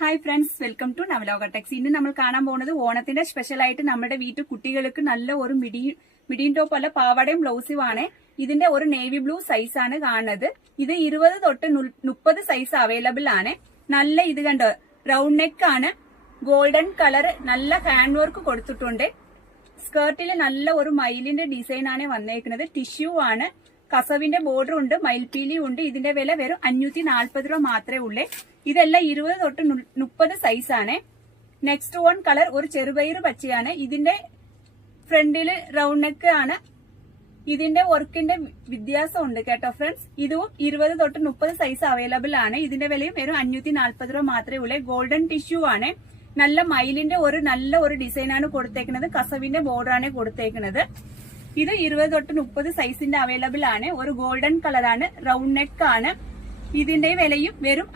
Hi friends, welcome to Navaloka techs. ഇന്ന് നമ്മൾ കാണാൻ പോകുന്നത് ഓണത്തിന്റെ സ്പെഷ്യൽ ആയിട്ട് നമ്മുടെ വീട്ടു കുട്ടികൾക്ക് നല്ല ഒരു മിഡിയും ടോപ്പ് അല്ല പാവാടയും ബ്ലൗസും ആണ്. ഇതിന്റെ ഒരു നേവി ബ്ലൂ സൈസ് ആണ് കാണുന്നത്. ഇത് 20 തൊട്ട് 30 സൈസ് അവൈലബിൾ ആണ്. നല്ല ഇത് കണ്ടോ, റൗണ്ട് നെക്ക് ആണ്, ഗോൾഡൻ കളർ, നല്ല ഹാൻഡ് വർക്ക് കൊടുത്തിട്ടുണ്ട്. സ്കേർട്ടിൽ നല്ല ഒരു മയിലിന്റെ ഡിസൈൻ ആണ് വന്നേക്കുന്നത്. ടിഷ്യൂ ആണ്, കസവിന്റെ ബോർഡർ ഉണ്ട്, മയിൽപീലി ഉണ്ട്. ഇതിന്റെ വില വെറും 540 രൂപ മാത്രമേ ഉള്ളേ. ഇതെല്ലാം 20 തൊട്ട് 30 സൈസ് ആണ്. നെക്സ്റ്റ് വൺ കളർ ഒരു ചെറുപയർ പച്ചയാണ്. ഇതിന്റെ ഫ്രണ്ടില് റൗണ്ട് നെക്ക് ആണ്. ഇതിന്റെ വർക്കിന്റെ വ്യത്യാസം ഉണ്ട് കേട്ടോ ഫ്രണ്ട്സ്. ഇതും 20 തൊട്ട് 30 സൈസ് അവൈലബിൾ ആണ്. ഇതിന്റെ വിലയും വെറും 540 രൂപ മാത്രമേ ഉള്ളേ. ഗോൾഡൻ ടിഷ്യൂ ആണ്. നല്ല മയിലിന്റെ നല്ല ഒരു ഡിസൈൻ ആണ് കൊടുത്തേക്കുന്നത്. കസവിന്റെ ബോർഡർ ആണ് കൊടുത്തേക്കുന്നത്. ഇത് 20 തൊട്ട് 30 സൈസിന്റെ അവൈലബിൾ ആണ്. ഒരു ഗോൾഡൻ കളറാണ്, റൗണ്ട് നെക്ക് ആണ്. ഇതിന്റെ വിലയും വെറും